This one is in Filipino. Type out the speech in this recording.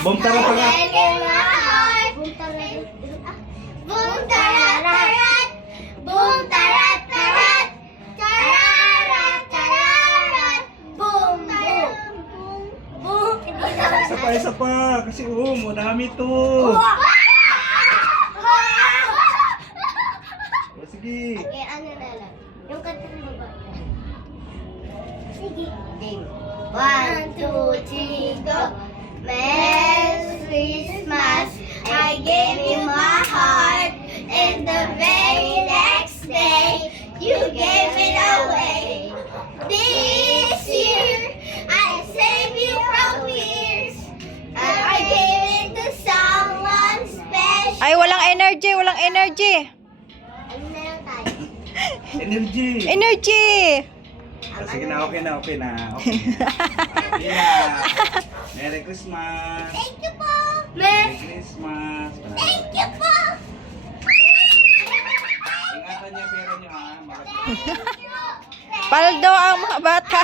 Boom tara pa nga. Boom tarat. Boom tarat. Boom tarat tarat. Tararat tararat. Boom boom. Boom. Isa pa. Kasi madami to. O, sige. Okay, ano na lang. Yung kanta ng baba. Sige. Game. 1, 2, 3, go. Merry Christmas. I gave you my heart. And the very next day, you gave it away. This year, I saved you from fears. And I gave it to someone special. Ay, walang energy, walang energy. Ano na lang tayo? Energy. Energy! O, sige na, okay na. Okay na. Merry Christmas. Thank you po. Merry Christmas. Thank you po. Ingatan niyo pera niyo ha. Thank you. Paldo ang mga bata.